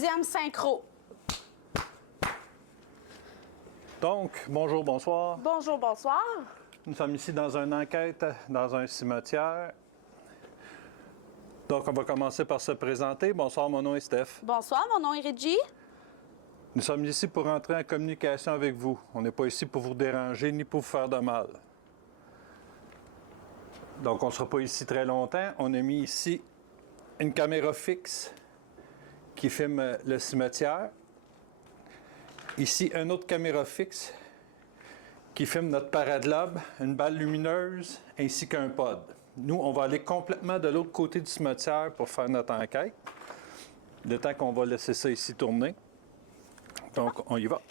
Deuxième synchro. Donc, bonjour, bonsoir. Bonjour, bonsoir. Nous sommes ici dans une enquête, dans un cimetière. Donc, on va commencer par se présenter. Bonsoir, mon nom est Steph. Bonsoir, mon nom est Reggie. Nous sommes ici pour entrer en communication avec vous. On n'est pas ici pour vous déranger ni pour vous faire de mal. Donc, on ne sera pas ici très longtemps. On a mis ici une caméra fixe qui filme le cimetière. Ici, une autre caméra fixe qui filme notre parade-lobe, une balle lumineuse ainsi qu'un pod. Nous, on va aller complètement de l'autre côté du cimetière pour faire notre enquête. Le temps qu'on va laisser ça ici tourner. Donc, on y va.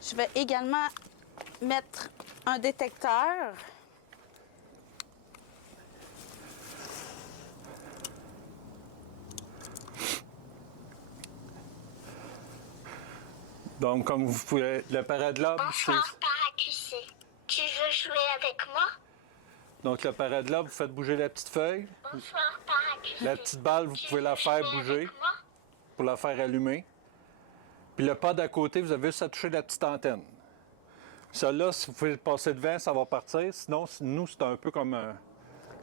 Je vais également mettre un détecteur. Donc, comme vous pouvez, le parade-lobe, Bonsoir, Paracusé. Tu veux jouer avec moi? Donc, le parade-lobe, vous faites bouger la petite feuille. Bonsoir, Paracusé. La petite balle, vous Tu pouvez veux la faire jouer bouger avec moi? pour la faire allumer. Puis le pod à côté, vous avez juste à toucher la petite antenne. Celle-là, si vous pouvez le passer devant, ça va partir. Sinon, nous, c'est un peu comme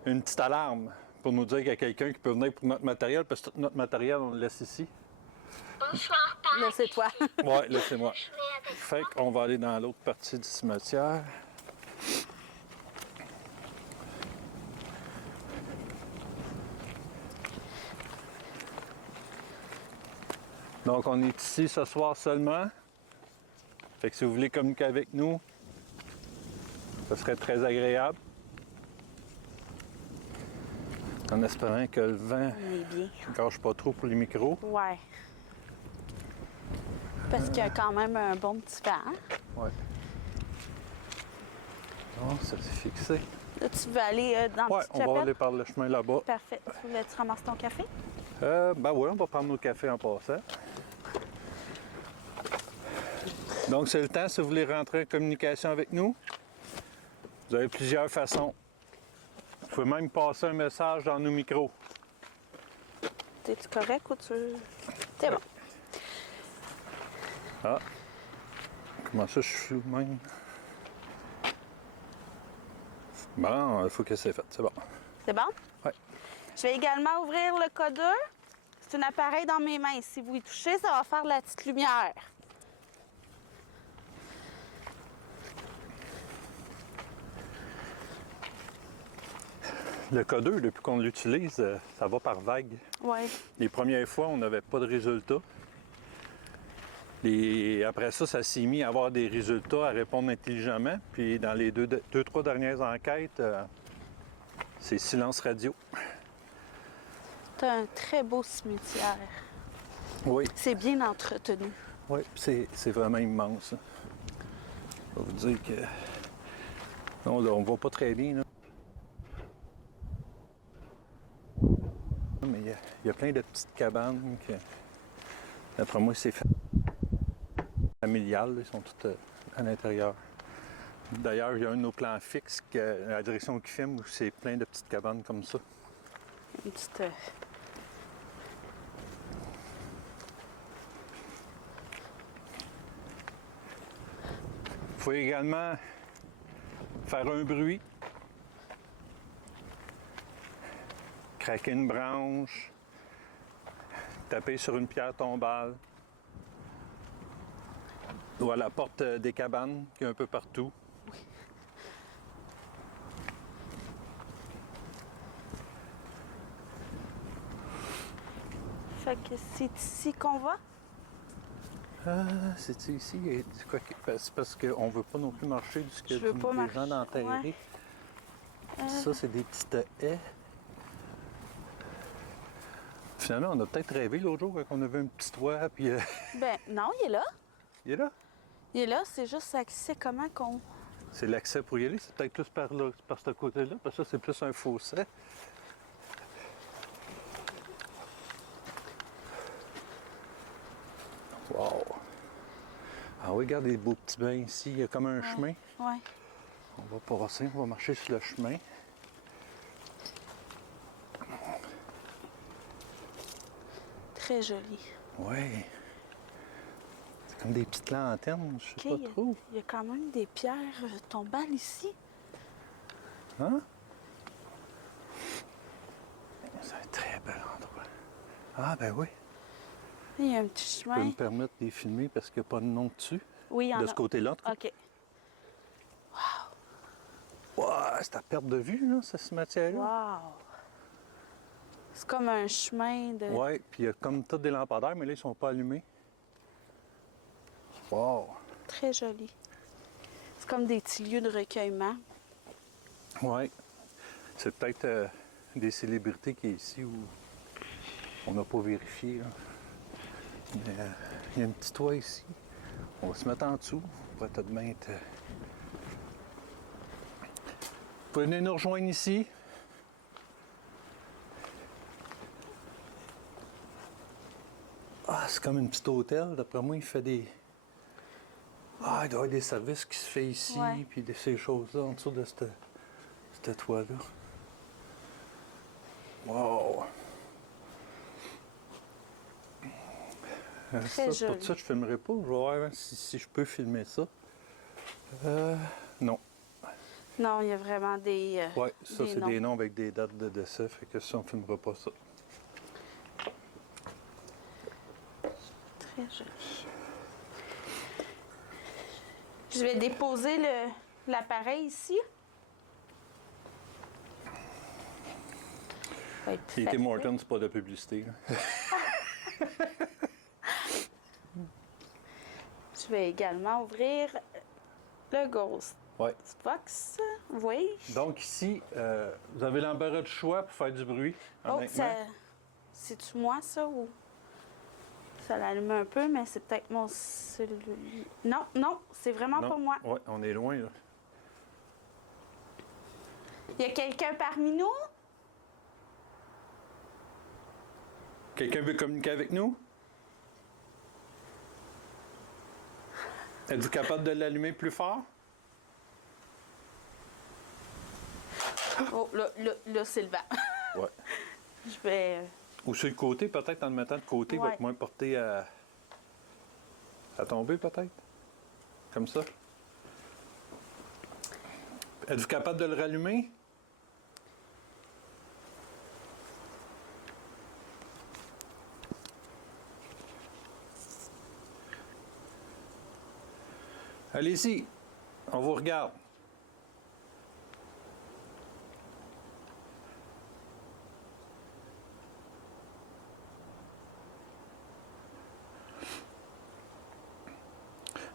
une petite alarme pour nous dire qu'il y a quelqu'un qui peut venir pour notre matériel, parce que tout notre matériel, on le laisse ici. Bonsoir, Là, c'est toi. Ouais, laissez-moi. Jouer avec Fait qu'on va aller dans l'autre partie du cimetière. Donc, on est ici ce soir seulement. Fait que si vous voulez communiquer avec nous, ce serait très agréable. En espérant que le vent On est bien. ne gâche pas trop pour les micros. Ouais. Parce qu'il y a quand même un bon petit vent. Ouais. Bon, ça s'est fixé. Là, tu veux aller dans la Ouais, petite on va chapelle? aller par le chemin là-bas. Parfait. Tu voulais-tu ramasser ton café? Ben oui, on va prendre nos cafés en passant. Donc, c'est le temps, si vous voulez rentrer en communication avec nous. Vous avez plusieurs façons. Vous pouvez même passer un message dans nos micros. T'es-tu correct ou tu... C'est bon. Ah! Comment ça, je suis flou même? Bon, il faut que c'est fait, c'est bon. C'est bon? Ouais. Je vais également ouvrir le codeur. C'est un appareil dans mes mains. Si vous y touchez, ça va faire la petite lumière. Le codeur, depuis qu'on l'utilise, ça va par vague. Oui. Les premières fois, on n'avait pas de résultats. Et après ça, ça s'est mis à avoir des résultats, à répondre intelligemment. Puis dans les deux, trois dernières enquêtes, c'est silence radio. C'est un très beau cimetière. Oui. C'est bien entretenu. Oui, c'est vraiment immense. Je vais vous dire que... Non, là, on va pas très bien, là. Mais il y a plein de petites cabanes que, d'après moi, c'est familial. Ils sont toutes à l'intérieur. D'ailleurs, il y a un de nos plans fixes, la direction qui filme, où c'est plein de petites cabanes comme ça. Une petite... Vous pouvez également faire un bruit, craquer une branche, taper sur une pierre tombale ou à la porte des cabanes qui est un peu partout. Fait que c'est ici qu'on va? Ah, c'est ici. C'est quoi c'est parce qu'on ne veut pas non plus marcher jusqu'à Je veux pas des marcher, gens d'enterrer. ouais. Ça, c'est des petites haies. Finalement, on a peut-être rêvé l'autre jour quand on avait un petit toit. Puis, Ben non, il est là. il est là. Il est là, c'est juste accès comment qu'on... C'est l'accès pour y aller. C'est peut-être plus par là, par ce côté-là. Parce que ça, c'est plus un fossé. Wow! Ah oui, regarde les beaux petits bains ici. Il y a comme un chemin. Ouais. On va passer, on va marcher sur le chemin. Très joli. Ouais. C'est comme des petites lanternes, je sais OK, pas trop. il y a quand même des pierres tombales ici. Hein? C'est un très bel endroit. Ah, ben oui. Il y a un petit Je peux chemin. me permettre de les filmer parce qu'il n'y a pas de nom dessus. Oui, il y en De a. ce côté-là, en tout cas. OK. Wow, c'est à perte de vue, là, ce cimetière-là. Wow! C'est comme un chemin de... Ouais, puis il y a comme tous des lampadaires, mais là, ils sont pas allumés. Wow! Très joli. C'est comme des petits lieux de recueillement. Ouais. C'est peut-être des célébrités qui est ici où on n'a pas vérifié, là. Mais il y a un petit toit ici. On va se mettre en dessous. On va tout de même être... Vous pouvez venir nous rejoindre ici. Ah, c'est comme un petit hôtel. D'après moi, il fait des... Ah, il doit y avoir des services qui se font ici, Ouais. puis ces choses-là en dessous de ce toit-là. Wow! Très Ça, pour joli. ça, je filmerai pas. Je vais voir si je peux filmer ça. Non. Non, il y a vraiment des... Ouais, ça, c'est noms. des noms avec des dates de décès, fait que ça, on filmera pas ça. Très joli. Je vais déposer l'appareil ici. Ça va être plus T.T. facile. Morton, c'est pas de publicité, là. Je vais également ouvrir le Ghost Ouais. Box. Oui. Donc ici, vous avez l'embarras de choix pour faire du bruit, Oh, honnêtement. c'est-tu moi, ça, ou... Ça l'allume un peu, mais c'est peut-être mon cellulaire. Non, non, c'est vraiment Non. pas moi. Ouais, on est loin, là. Il y a quelqu'un parmi nous? Quelqu'un veut communiquer avec nous? Êtes-vous capable de l'allumer plus fort? Oh, là c'est le vent. Ouais. Je vais... Ou sur le côté, peut-être en le mettant de côté, il va Ouais. être moins porté à tomber, peut-être? Comme ça. Êtes-vous capable de le rallumer? Allez-y, on vous regarde.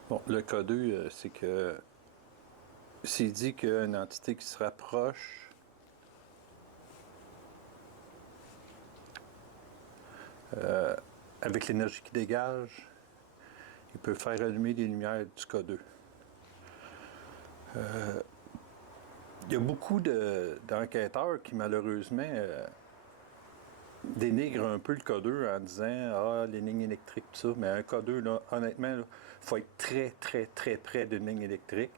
Bon, le cas 2, c'est que s'il dit qu'il y a une entité qui se rapproche, avec l'énergie qu'il dégage, il peut faire allumer des lumières du cas 2. Il y a beaucoup d'enquêteurs qui, malheureusement, dénigrent un peu le cas 2 en disant « Ah, les lignes électriques, tout ça. » Mais un cas 2, là, honnêtement, il faut être très, très, très près d'une ligne électrique.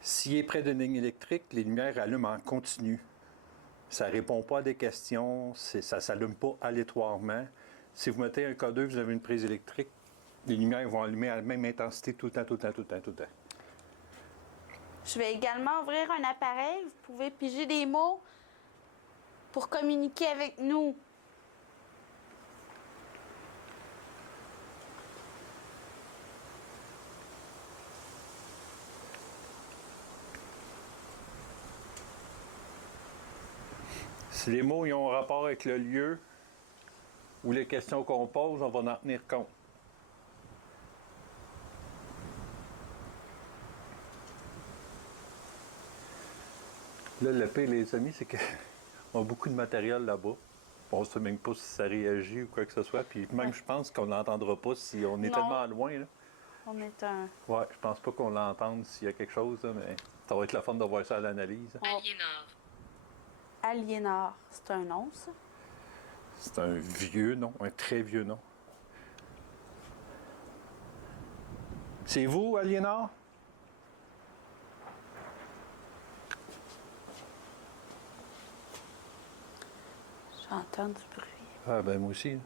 S'il est près d'une ligne électrique, les lumières allument en continu. Ça ne répond pas à des questions, ça ne s'allume pas aléatoirement. Si vous mettez un cas 2, vous avez une prise électrique, les lumières vont allumer à la même intensité tout le temps, tout le temps, tout le temps, tout le temps. Je vais également ouvrir un appareil. Vous pouvez piger des mots pour communiquer avec nous. Si les mots ils ont rapport avec le lieu ou les questions qu'on pose, on va en tenir compte. Là, le pire, les amis, c'est qu'on a beaucoup de matériel là-bas. On ne sait même pas si ça réagit ou quoi que ce soit. Puis même, Ouais. je pense qu'on ne l'entendra pas si on est Non. tellement loin. Là. On est un... Ouais, je pense pas qu'on l'entende s'il y a quelque chose, là, mais ça va être la fun de voir ça à l'analyse. Aliénor. Aliénor. C'est un nom, ça? C'est un vieux nom, un très vieux nom. C'est vous, Aliénor? J'entends du bruit. Ah, ben moi aussi. Là.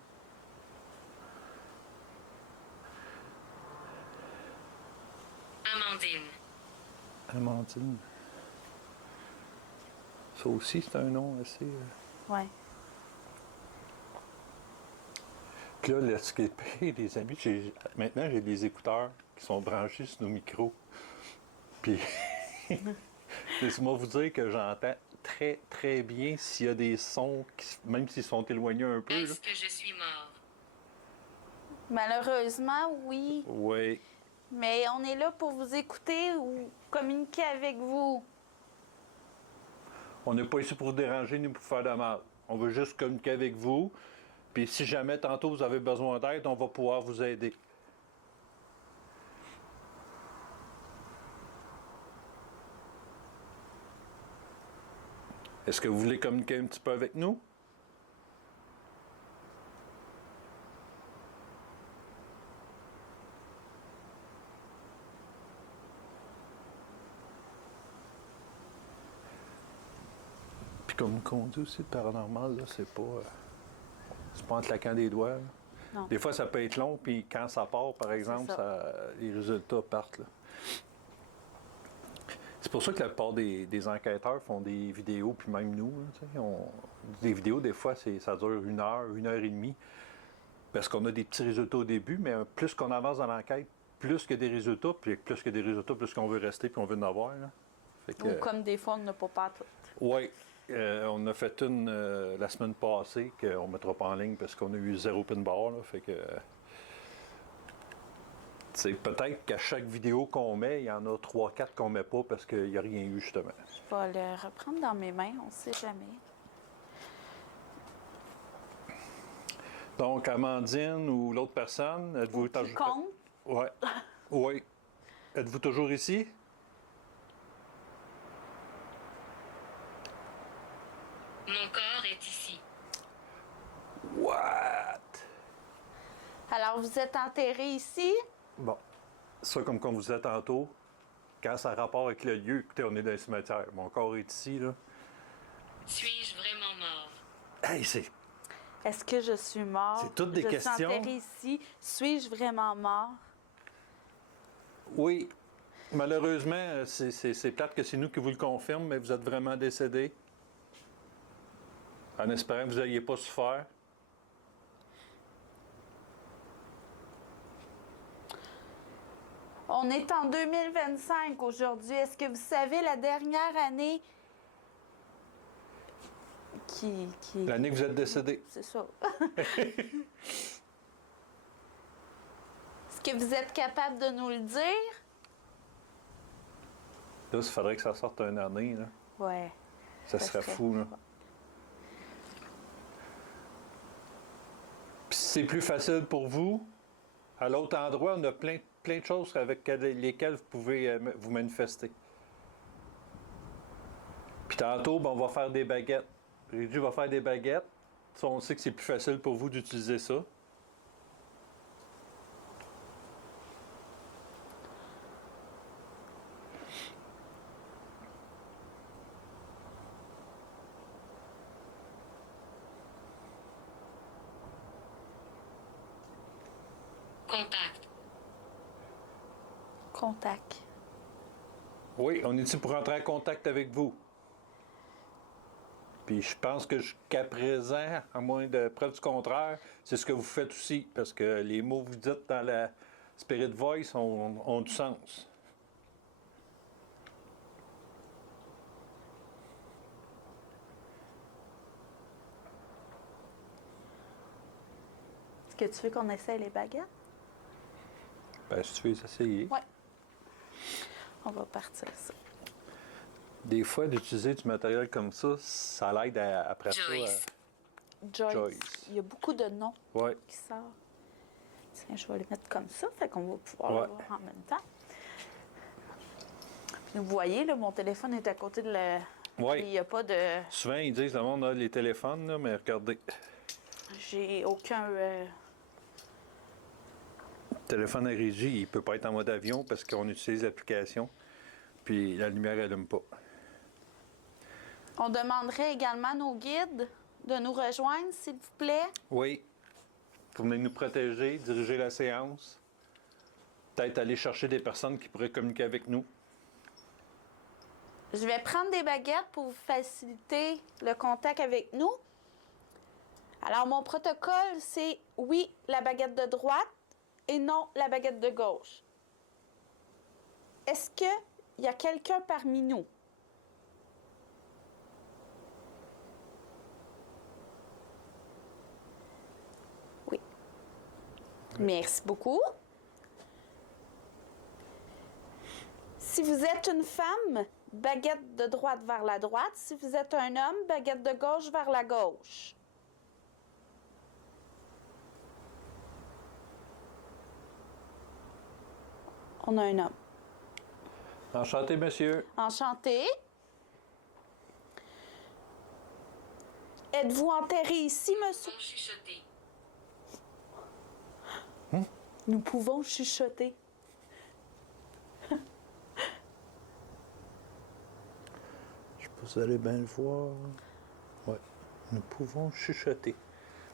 Amandine. Ça aussi, c'est un nom assez... Ouais. Puis là, ce qui est pire, les amis, maintenant, j'ai des écouteurs qui sont branchés sur nos micros. Puis, laissez-moi vous dire que j'entends très, très bien s'il y a des sons, même s'ils sont éloignés un peu. Là. Est-ce que je suis mort? Malheureusement, oui. Oui. Mais on est là pour vous écouter ou communiquer avec vous. On n'est pas ici pour vous déranger ni pour vous faire de mal. On veut juste communiquer avec vous. Puis si jamais tantôt vous avez besoin d'aide, on va pouvoir vous aider. Est-ce que vous voulez communiquer un petit peu avec nous? Puis comme on dit aussi, le paranormal, là, c'est pas en claquant des doigts. Là. Non. Des fois, ça peut être long, puis quand ça part, par exemple, les résultats partent. Là. C'est pour ça que la plupart des enquêteurs font des vidéos, puis même nous, là, des vidéos, des fois, ça dure 1 heure, 1 heure et demie, parce qu'on a des petits résultats au début, mais plus qu'on avance dans l'enquête, plus que des résultats, puis plus que des résultats, plus qu'on veut rester, puis on veut en avoir. Là. Fait que, Ou comme des fois, on n'a pas tout. oui. On a fait une la semaine passée qu'on ne mettra pas en ligne parce qu'on a eu 0 pin bar. Là, fait que peut-être qu'à chaque vidéo qu'on met, il y en a 3-4 qu'on ne met pas parce qu'il n'y a rien eu justement. Je vais le reprendre dans mes mains, on ne sait jamais. Donc, Amandine ou l'autre personne, êtes-vous Qui compte? Oui. Oui. Êtes-vous toujours ici? Mon corps est ici. What? Alors, vous êtes enterré ici? Bon. Ça, comme on vous disait tantôt, quand ça a rapport avec le lieu, écoutez, on est dans le cimetière. Mon corps est ici, là. Suis-je vraiment mort? Hey, c'est... Est-ce que je suis mort? C'est toutes des je questions. suis enterré ici. Suis-je vraiment mort? Oui. Malheureusement, c'est plate que c'est nous qui vous le confirme, mais vous êtes vraiment décédé. En espérant que vous n'ayez pas souffert. On est en 2025 aujourd'hui. Est-ce que vous savez la dernière année qui... L'année que vous êtes décédé. C'est ça. Est-ce que vous êtes capable de nous le dire? Là, il faudrait que ça sorte une année, là. Ouais. Ça serait fou, là. Puis si c'est plus facile pour vous, à l'autre endroit, on a plein de choses avec lesquelles vous pouvez vous manifester. Puis tantôt, ben, on va faire des baguettes. Rédu va faire des baguettes. Ça, on sait que c'est plus facile pour vous d'utiliser ça. Contact. Contact. Oui, on est ici pour entrer en contact avec vous. Puis je pense que jusqu'à présent, à moins de preuve du contraire, c'est ce que vous faites aussi, parce que les mots que vous dites dans la Spirit Voice ont du sens. Est-ce que tu veux qu'on essaie les baguettes? Ben, si tu veux essayer. Oui. On va partir ça. Des fois, d'utiliser du matériel comme ça l'aide après Joyce. ça. Joyce. Joyce. Il y a beaucoup de noms Oui. qui sortent. Tiens, je vais les mettre comme ça, fait qu'on va pouvoir Ouais. le voir en même temps. Puis vous voyez, là, mon téléphone est à côté de la... Oui. Il n'y a pas de... Souvent, ils disent, le monde a les téléphones, là, mais regardez. J'ai aucun... Le téléphone à régie, il ne peut pas être en mode avion parce qu'on utilise l'application, puis la lumière n'allume pas. On demanderait également à nos guides de nous rejoindre, s'il vous plaît. Oui. Pour venir nous protéger, diriger la séance. Peut-être aller chercher des personnes qui pourraient communiquer avec nous. Je vais prendre des baguettes pour vous faciliter le contact avec nous. Alors, mon protocole, c'est oui, la baguette de droite et non, la baguette de gauche. Est-ce qu'il y a quelqu'un parmi nous? Oui. Merci beaucoup. Si vous êtes une femme, baguette de droite vers la droite. Si vous êtes un homme, baguette de gauche vers la gauche. On a un homme. Enchanté, monsieur. Enchanté. Êtes-vous enterré ici, monsieur? On chuchotait. Nous pouvons chuchoter. Je pense que vous allez bien le voir. Oui, nous pouvons chuchoter.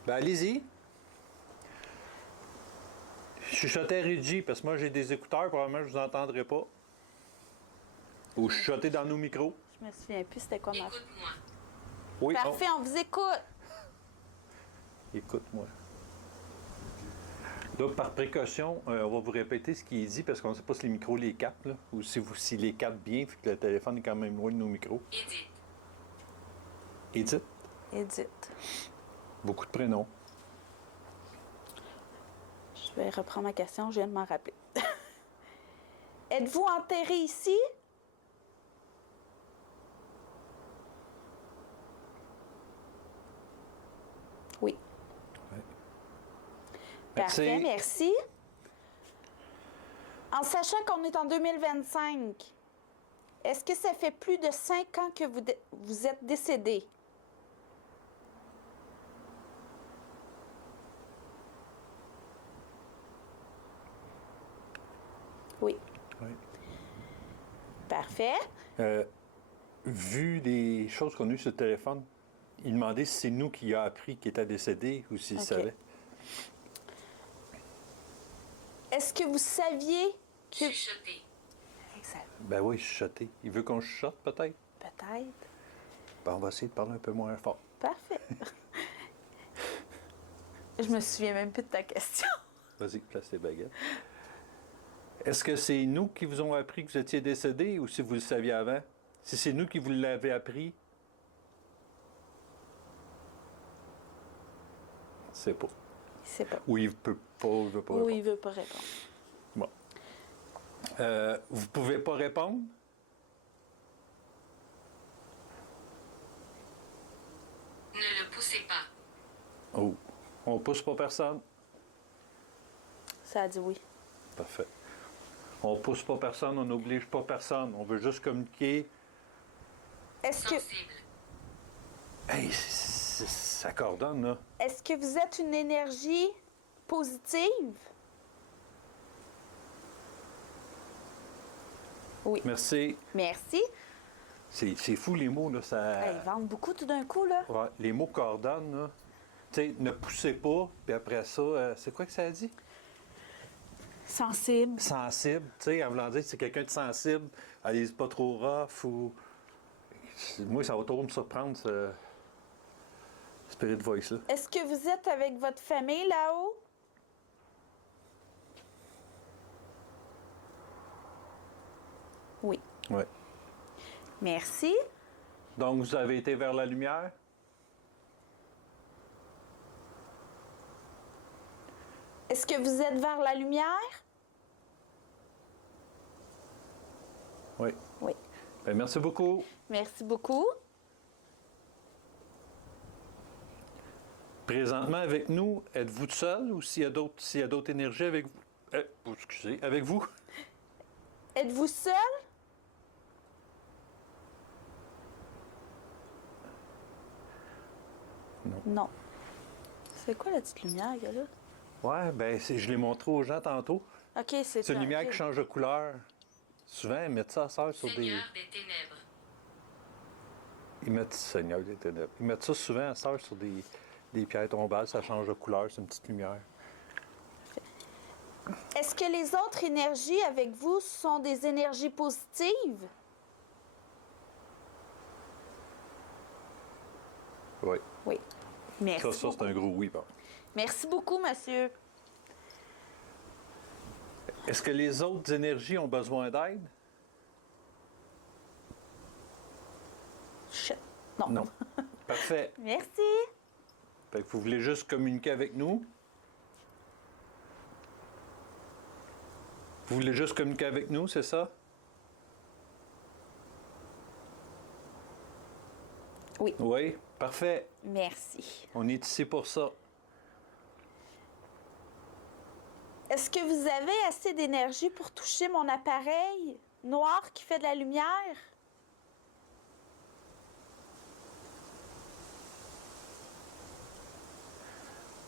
Ben, allez-y. Chuchoter à Reggie, parce que moi, j'ai des écouteurs, probablement, je ne vous entendrai pas. Ou chuchoter dans nos micros. Je me souviens plus c'était quoi ma... Écoute-moi. Oui, Parfait, on vous écoute. Écoute-moi. Donc, par précaution, on va vous répéter ce qui est dit, parce qu'on ne sait pas si les micros les captent, là, ou si les captent bien, puis que le téléphone est quand même loin de nos micros. Edith. Edith, Edith. beaucoup de prénoms. Je vais reprendre ma question, je viens de m'en rappeler. Êtes-vous enterré ici? Oui. Ouais. Parfait, Merci. merci. En sachant qu'on est en 2025, est-ce que ça fait plus de 5 ans que vous êtes décédé? Oui. Oui. Parfait. Vu les choses qu'on a eues sur le téléphone, il demandait si c'est nous qui a appris qu'il était décédé ou s'il Ok. savait. Est-ce que vous saviez que... Chuchoter. Exact. Ben oui, chuchoter. Il veut qu'on chuchote, peut-être? Peut-être. Ben, on va essayer de parler un peu moins fort. Parfait. Je me souviens même plus de ta question. Vas-y, place tes baguettes. Est-ce que c'est nous qui vous avons appris que vous étiez décédé ou si vous le saviez avant? Si c'est nous qui vous l'avez appris, je sais pas. Il sait pas. Ou il peut pas, il veut pas Ou répondre. il veut pas répondre. Bon. Vous pouvez pas répondre? Ne le poussez pas. Oh. On pousse pas personne? Ça a dit oui. Parfait. On pousse pas personne, on n'oblige pas personne. On veut juste communiquer. Est-ce que, Sensible. Hey, ça coordonne, là. est-ce que vous êtes une énergie positive? Oui. Merci. Merci. C'est fou, les mots, là. Ça... Hey, ils vendent beaucoup tout d'un coup, là. Ouais, les mots coordonnent, là. Tu sais, ne poussez pas, puis après ça, c'est quoi que ça a dit? Sensible. Sensible, tu sais, en voulant dire que c'est quelqu'un de sensible, allez pas trop rough, ou... Moi, ça va trop me surprendre, ce Spirit Voice-là. Est-ce que vous êtes avec votre famille là-haut? Oui. Ouais. Merci. Donc, vous avez été vers la lumière? Est-ce que vous êtes vers la lumière? Oui. Oui. Ben, merci beaucoup. Merci beaucoup. Présentement, avec nous, êtes-vous tout seul ou s'il y a d'autres énergies avec vous? Excusez, avec vous? Êtes-vous seul? Non. Non. C'est quoi la petite lumière, gars, là? Ouais, ben, je l'ai montré aux gens tantôt. OK, c'est C'est une ça, lumière ok. qui change de couleur. Souvent, ils mettent ça à sœur sur des... Seigneur des ténèbres. Ils mettent Seigneur des ténèbres. Ils mettent ça souvent à sœur sur des pierres tombales. Ça change de couleur, c'est une petite lumière. Est-ce que les autres énergies avec vous sont des énergies positives? Oui. Oui. Merci. Ça c'est beaucoup. un gros oui. Bon. Merci beaucoup, monsieur. Est-ce que les autres énergies ont besoin d'aide? Chut. Non. Non. Parfait. Merci. Fait que vous voulez juste communiquer avec nous? Vous voulez juste communiquer avec nous, c'est ça? Oui. Oui, parfait. Merci. On est ici pour ça. Est-ce que vous avez assez d'énergie pour toucher mon appareil noir qui fait de la lumière?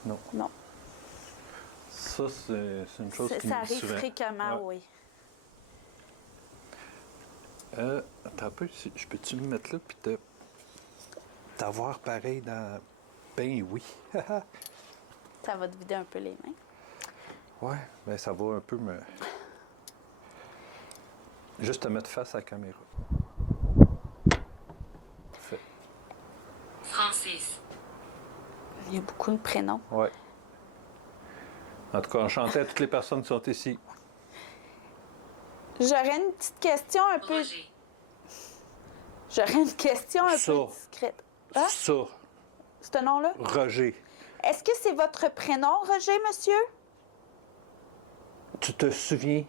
Non. Non. Ça, c'est une chose qui Ça me dit arrive souvent. fréquemment, Ouais. oui. Attends un peu, je peux-tu me mettre là puis t'avoir pareil dans... Ben oui. Ça va te vider un peu les mains. Ouais, ben ça va un peu me... Juste te mettre face à la caméra. Parfait. Francis, Il y a beaucoup de prénoms. Ouais. En tout cas, enchanté à toutes les personnes qui sont ici. J'aurais une petite question un peu... Roger, J'aurais une question un Ça. peu discrète. Hein? Ça, Ce nom-là? Roger, Est-ce que c'est votre prénom, Roger, monsieur? tu te souviens,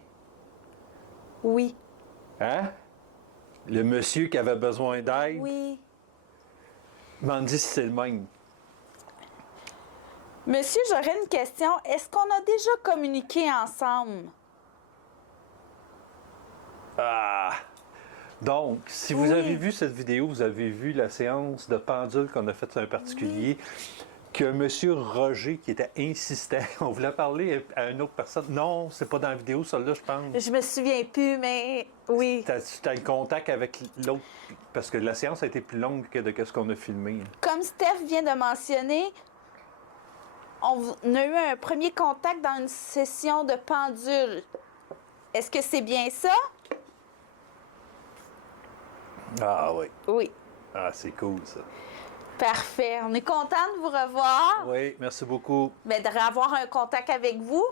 Oui. hein? Le monsieur qui avait besoin d'aide, Oui. m'en dit si c'est le même. Monsieur, j'aurais une question. Est-ce qu'on a déjà communiqué ensemble? Ah! Donc, si vous Oui. avez vu cette vidéo, vous avez vu la séance de pendule qu'on a faite sur un particulier, que M. Roger, qui était insistant, on voulait parler à une autre personne. Non, c'est pas dans la vidéo, celle-là, je pense. Je me souviens plus, mais oui. Tu as le contact avec l'autre, parce que la séance a été plus longue que de ce qu'on a filmé. Comme Steph vient de mentionner, on a eu un premier contact dans une session de pendule. Est-ce que c'est bien ça? Ah oui. Oui. Ah, c'est cool, ça. Parfait. On est content de vous revoir. Oui, merci beaucoup. Mais de avoir un contact avec vous.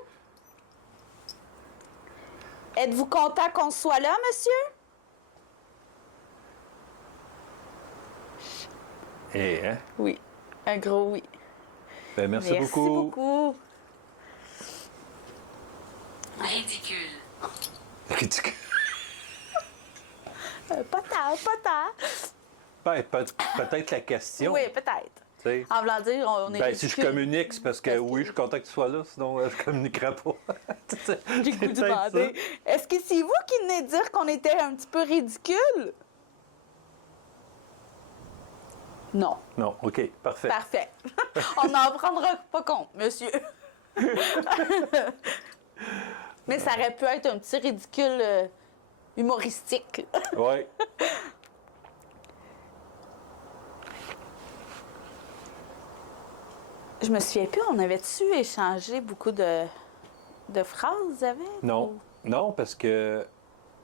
Êtes-vous content qu'on soit là, monsieur? Et, hein? Oui. Un gros oui. Ben, merci beaucoup. beaucoup. ridicule, Ridicule. Pas tant, pas tant. Ben, peut-être la question. Oui, peut-être. Tu sais. En voulant dire, on est Ben, si je ridicule. communique, c'est parce que Parce que- oui, je suis content que tu sois là, sinon je communiquerai pas. J'ai le goût de peut-être demander. Est-ce que c'est vous qui venez de dire qu'on était un petit peu ridicule? Non. Non, OK, parfait. Parfait. On n'en prendra pas compte, monsieur. Mais ça aurait pu être un petit ridicule humoristique. Oui. Je me souviens plus, on avait-tu échangé beaucoup de phrases avec? Non. Non, parce que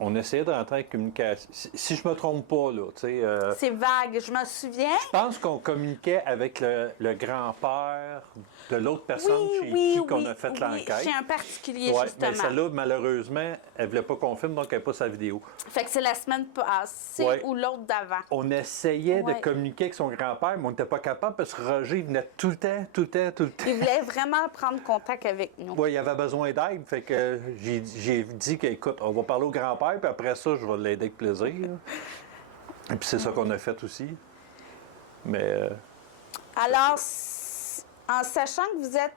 on essayait de rentrer en communication. Si je me trompe pas, là, tu sais. C'est vague, je me souviens. Je pense qu'on communiquait avec le grand-père de l'autre personne Oui, chez oui, qui qu'on oui, a fait oui, l'enquête. chez un particulier, Ouais, justement. mais celle-là, malheureusement, elle ne voulait pas qu'on filme, donc elle n'a pas sa vidéo. Fait que c'est la semaine passée Ouais. ou l'autre d'avant. On essayait de Ouais. communiquer avec son grand-père, mais on n'était pas capable parce que Roger il venait tout le temps. Il voulait vraiment prendre contact avec nous. Ouais, il avait besoin d'aide, fait que j'ai dit qu'écoute, on va parler au grand-père, puis après ça, je vais l'aider avec plaisir. Et puis c'est ça qu'on a fait aussi. Mais Alors, en sachant que vous êtes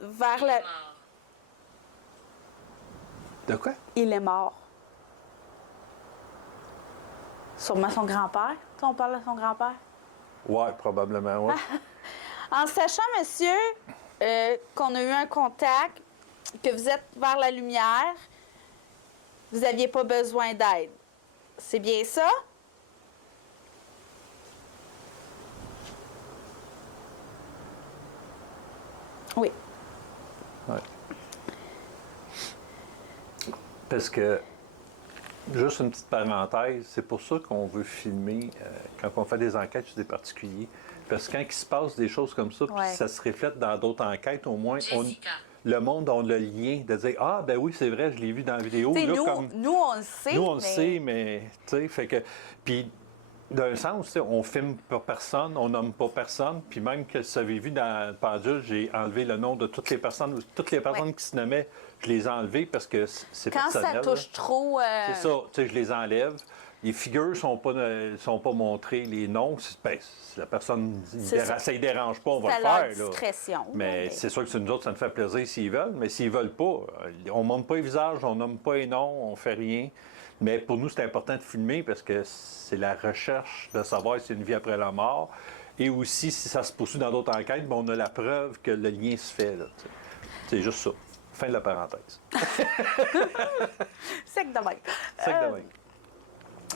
vers la... mort, de quoi? Il est mort. Sûrement son grand-père. Tu sais, on parle de son grand-père. Ouais, probablement, ouais. En sachant, monsieur, qu'on a eu un contact, que vous êtes vers la lumière, vous n'aviez pas besoin d'aide. C'est bien ça? Oui. Ouais. Parce que Juste une petite parenthèse, c'est pour ça qu'on veut filmer quand on fait des enquêtes sur des particuliers. Parce que quand il se passe des choses comme ça, puis Ouais. ça se reflète dans d'autres enquêtes, au moins, Jessica. le monde a le lien de dire ah, ben oui, c'est vrai, je l'ai vu dans la vidéo. Tu sais, Là, nous, comme, nous, on le sait. nous, on le mais- sait, mais tu sais, fait que. Puis, d'un sens, tu sais, on filme pas personne, on nomme pas personne. Puis même que vous avez vu dans le pendule, j'ai enlevé le nom de toutes les personnes Ouais. qui se nommaient, je les ai enlevées parce que c'est Quand personnel. ça touche trop. C'est ça, tu sais, je les enlève. Les figures ne sont pas montrées, les noms, ben, si la personne C'est ça. ça ne dérange pas, on va C'est à le leur faire. Là. discrétion. Mais c'est sûr que c'est nous autres, ça nous fait plaisir s'ils veulent, mais s'ils veulent pas, on ne montre pas les visages, on nomme pas les noms, on fait rien. Mais pour nous, c'est important de filmer parce que c'est la recherche de savoir si c'est une vie après la mort. Et aussi, si ça se poursuit dans d'autres enquêtes, ben, on a la preuve que le lien se fait. Là, tu sais. C'est juste ça. Fin de la parenthèse. C'est que de même. C'est que de même.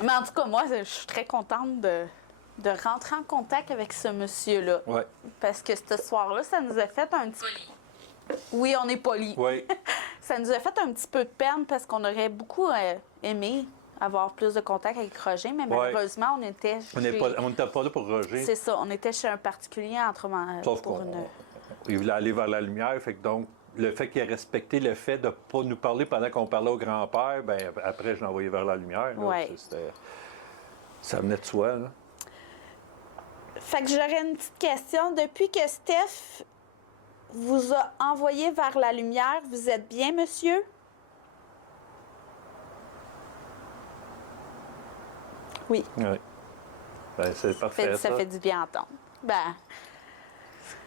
Mais en tout cas, moi, je suis très contente de rentrer en contact avec ce monsieur-là. Ouais. Parce que ce soir-là, ça nous a fait un petit... Poli. Oui, on est poli. Oui. Ça nous a fait un petit peu de peine parce qu'on aurait beaucoup aimé avoir plus de contact avec Roger, mais Ouais. malheureusement, on était On chez... n'était pas là pour Roger. C'est ça, on était chez un particulier autrement Sauf pour qu'on une... il voulait aller vers la lumière. Fait que donc, le fait qu'il ait respecté le fait de ne pas nous parler pendant qu'on parlait au grand-père, ben après, je l'ai envoyé vers la lumière. là. Ouais. Ça venait de soi. Là. Fait que j'aurais une petite question. Depuis que Steph vous a envoyé vers la lumière, vous êtes bien, monsieur? Oui. Ouais. Ben, c'est parfait. Ça fait du bien à entendre. Ben,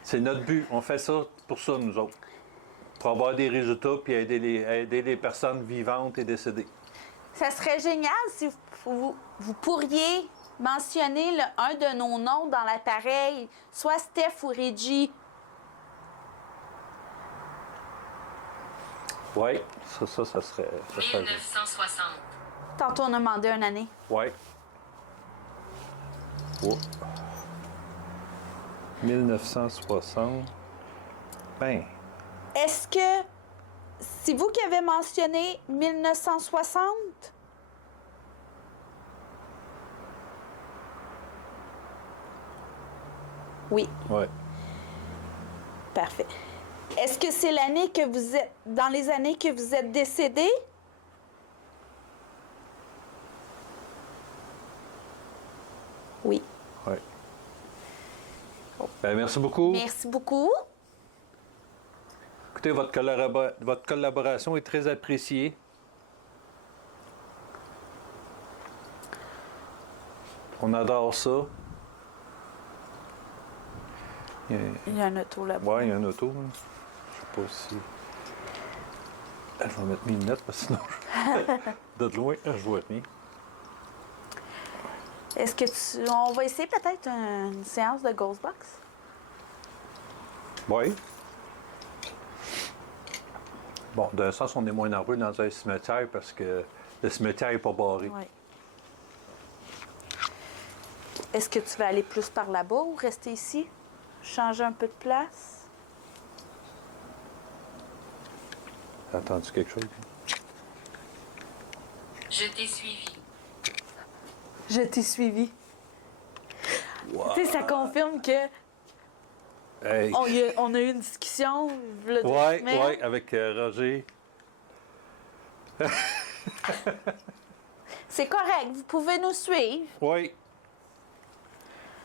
C'est notre but. On fait ça pour ça, nous autres. Pour avoir des résultats puis aider les personnes vivantes et décédées. ça serait génial si vous pourriez mentionner un de nos noms dans l'appareil, soit Steph ou Reggie. Oui, ça serait. 1960. Tantôt, on a demandé une année. Oui. Oh. 1960. Ben, Est-ce que c'est vous qui avez mentionné 1960? Oui, ouais. parfait. Est-ce que c'est l'année que vous êtes, dans les années que vous êtes décédé? Oui. Ouais. Ben, merci beaucoup. Merci beaucoup. Écoutez, votre collaboration est très appréciée. On adore ça. Il y a un auto là-bas. Ouais, il y a un auto. Hein. Je sais pas si. Je vais mettre mes lunettes parce que sinon, de loin, je vois rien. Est-ce que on va essayer peut-être une séance de Ghostbox? Oui. Bon, d'un sens, on est moins nerveux dans un cimetière parce que le cimetière n'est pas barré. Oui. Est-ce que tu vas aller plus par là-bas ou rester ici? Changer un peu de place? T'as entendu quelque chose? Je t'ai suivi. Je t'ai suivi. Wow. Tu sais, ça confirme que Hey. on a eu une discussion. Le Oui, avec Roger. C'est correct, vous pouvez nous suivre. Oui.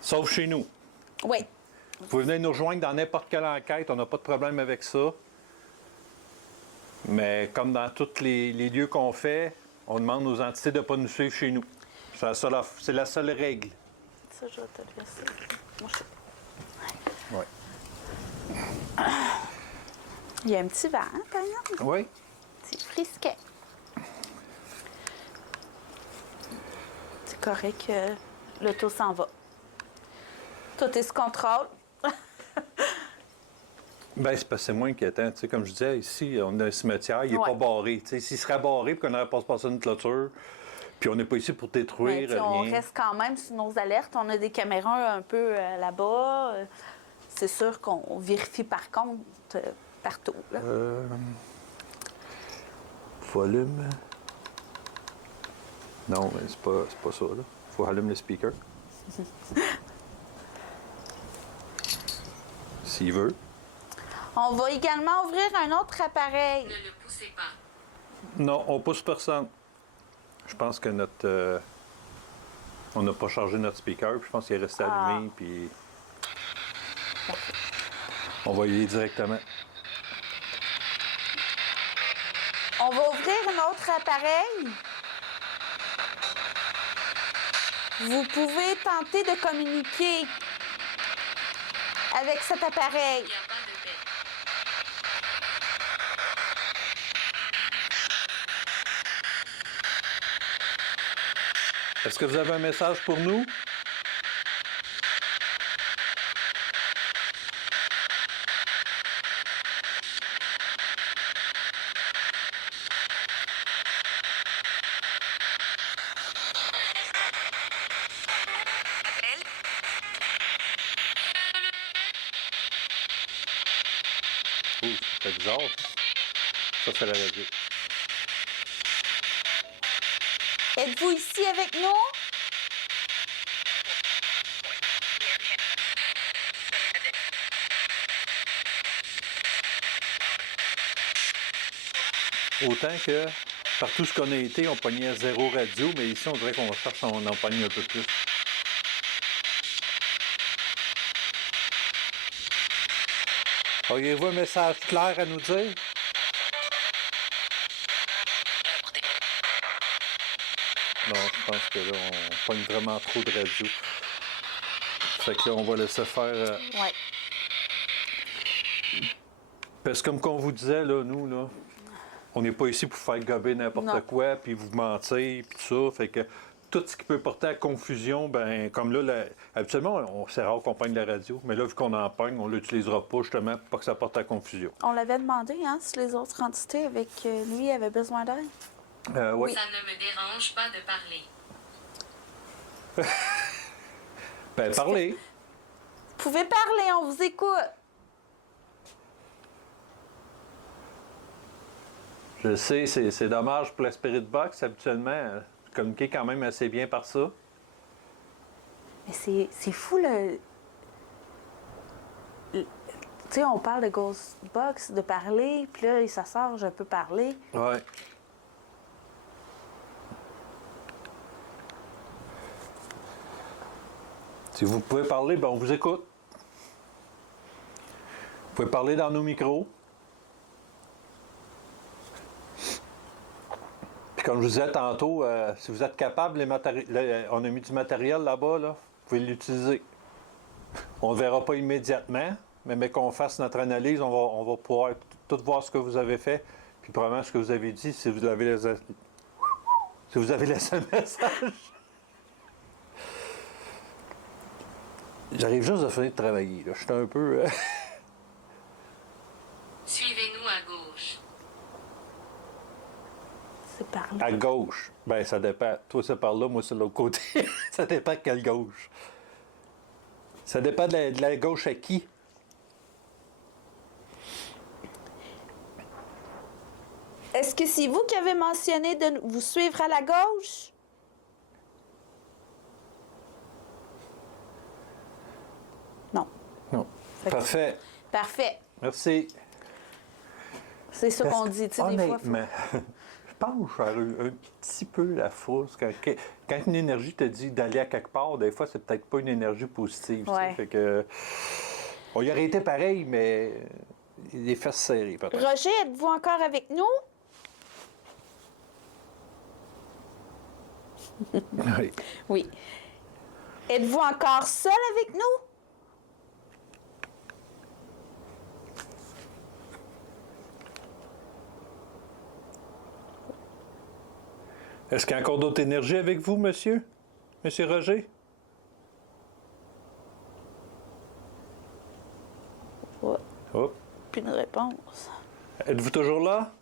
Sauf chez nous. Oui. Vous pouvez venir nous rejoindre dans n'importe quelle enquête, on n'a pas de problème avec ça. Mais comme dans tous les lieux qu'on fait, on demande aux entités de ne pas nous suivre chez nous. C'est la seule règle. Ça, je vais te le laisser. Moi, Oui. Il y a un petit vent, hein, par exemple. Oui. C'est frisquet. C'est correct que l'auto s'en va. Tout est sous contrôle. Bien, c'est parce que c'est moins inquiétant. Tu sais, comme je disais, ici, on a un cimetière, il n'est Ouais. pas barré. Tu sais, s'il serait barré puis qu'on n'aurait pas passé une clôture, puis on n'est pas ici pour Mais, détruire tu sais, on rien. reste quand même sur nos alertes. On a des caméras un peu là-bas. C'est sûr qu'on vérifie par contre partout. Là. Volume. Non, mais c'est pas ça, là. Faut allumer le speaker. S'il veut. On va également ouvrir un autre appareil. Ne le poussez pas. Non, on pousse personne. Je pense que notre... on n'a pas chargé notre speaker, puis je pense qu'il est resté allumé, puis... On va y aller directement. On va ouvrir un autre appareil. Vous pouvez tenter de communiquer avec cet appareil. Il n'y a pas de paix. Est-ce que vous avez un message pour nous? Ouh, c'est bizarre. Ça, c'est la radio. Êtes-vous ici avec nous? Autant que partout ce qu'on a été, on pognait 0 radio, mais ici, on dirait qu'on cherche, on en pogne un peu plus. Auriez-vous un message clair à nous dire? Non, je pense que là, on pogne vraiment trop de radio. Fait que là, on va laisser faire... Oui. Parce que comme qu'on vous disait, là, nous, là, on n'est pas ici pour faire gober Non. n'importe quoi, puis vous mentir, puis tout ça. Fait que tout ce qui peut porter à confusion, ben comme là, habituellement, c'est rare qu'on pogne la radio, mais là, vu qu'on en pogne, on l'utilisera pas justement pour pas que ça porte à confusion. On l'avait demandé, hein, si les autres entités avec lui avaient besoin d'aide. Oui. Ça ne me dérange pas de parler. Ben, parlez. Vous pouvez parler, on vous écoute. Je sais, c'est dommage pour la Spirit Box, habituellement. Communiquer quand même assez bien par ça. Mais c'est fou, tu sais, on parle de Ghost Box, de parler, puis là, ça sort, je peux parler. Ouais. Si vous pouvez parler, ben on vous écoute. Vous pouvez parler dans nos micros. Puis comme je vous disais tantôt, si vous êtes capable, on a mis du matériel là-bas, là, vous pouvez l'utiliser. On ne verra pas immédiatement, mais qu'on fasse notre analyse, on va pouvoir tout voir ce que vous avez fait, puis probablement ce que vous avez dit, si vous avez laissé un message. J'arrive juste de finir de travailler. Là. Je suis un peu... Suivez-nous à gauche. C'est par là. à gauche. Ben ça dépend. Toi, c'est par là, moi, c'est de l'autre côté. Ça dépend de quelle gauche. Ça dépend de la gauche à qui. Est-ce que c'est vous qui avez mentionné de vous suivre à la gauche? Non. Non. Fait que- Parfait. Parfait. Merci. C'est ça qu'on dit, tu sais, des fois. Honnêtement, je pense que un petit peu la frousse. Quand une énergie te dit d'aller à quelque part, des fois, c'est peut-être pas une énergie positive. tu sais. Ouais. Fait que, on y aurait été pareil, mais les fesses serrées, peut-être. Roger, êtes-vous encore avec nous? Oui. Oui. Êtes-vous encore seul avec nous? Est-ce qu'il y a encore d'autres énergies avec vous, monsieur? Monsieur Roger? Ouais. Oh. Plus de réponse. Êtes-vous toujours là?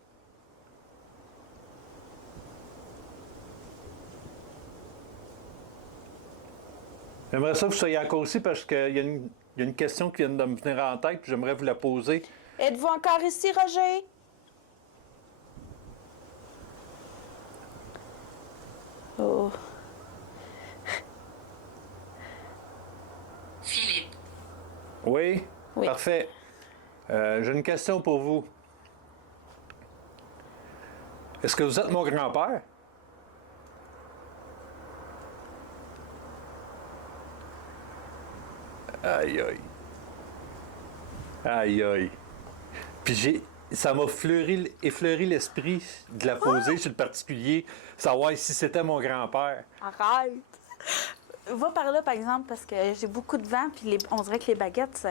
J'aimerais ça que vous soyez encore ici parce qu'il y a une question qui vient de me venir en tête, puis j'aimerais vous la poser. Êtes-vous encore ici, Roger? Oh. Oui? Oui. Parfait. J'ai une question pour vous. Est-ce que vous êtes mon grand-père? Aïe, aïe. Aïe, aïe. Puis ça m'a effleuré l'esprit de la poser sur le particulier, savoir si c'était mon grand-père. Arrête! Va par là, par exemple, parce que j'ai beaucoup de vent, puis on dirait que les baguettes, ça...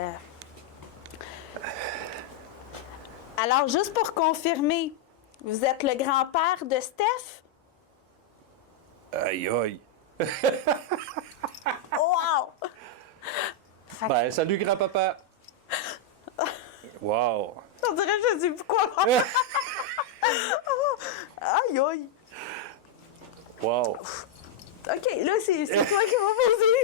Alors, juste pour confirmer, vous êtes le grand-père de Steph? Aïe, aïe. Wow! Ben, salut, grand-papa. Wow. On dirait que je sais plus quoi. Aïe, aïe! Wow. OK, là, c'est toi qui vas poser.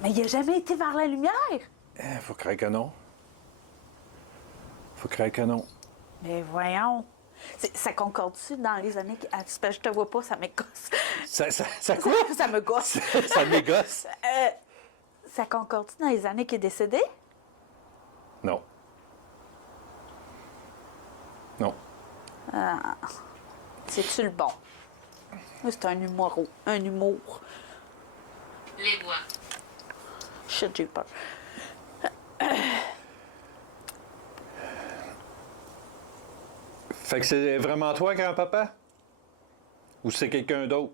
Mais il n'a jamais été vers la lumière. Faut croire que non. Faut croire que non. Mais voyons. Ça concorde-tu dans les années... Ah, c'est parce que je te vois pas, ça me gosse. Ça quoi? Ça me gosse. Ça m'égosse. Ça concorde-tu dans les années qu'il est décédé? Non. Non. C'est-tu le bon? C'est un humour. Un humour. Les bois. Shit, j'ai peur. Fait que c'est vraiment toi, grand-papa? Ou c'est quelqu'un d'autre?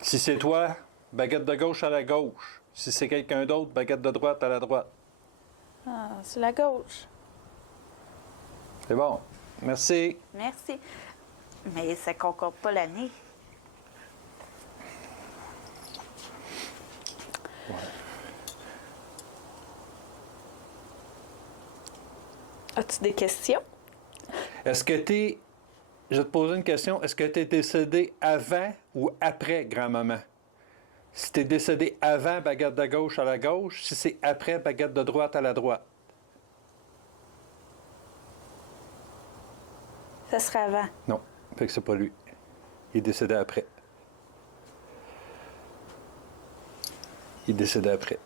Si c'est toi, baguette de gauche à la gauche. Si c'est quelqu'un d'autre, baguette de droite à la droite. Ah, c'est la gauche. C'est bon. Merci. Merci. Mais ça concorde pas l'année. As-tu des questions? Est-ce que t'es... Je vais te poser une question. Est-ce que tu es décédé avant ou après grand-maman? Si tu es décédé avant, baguette de gauche à la gauche. Si c'est après, baguette de droite à la droite. Ça serait avant. Non. Fait que c'est pas lui. Il est décédé après. Il est décédé après.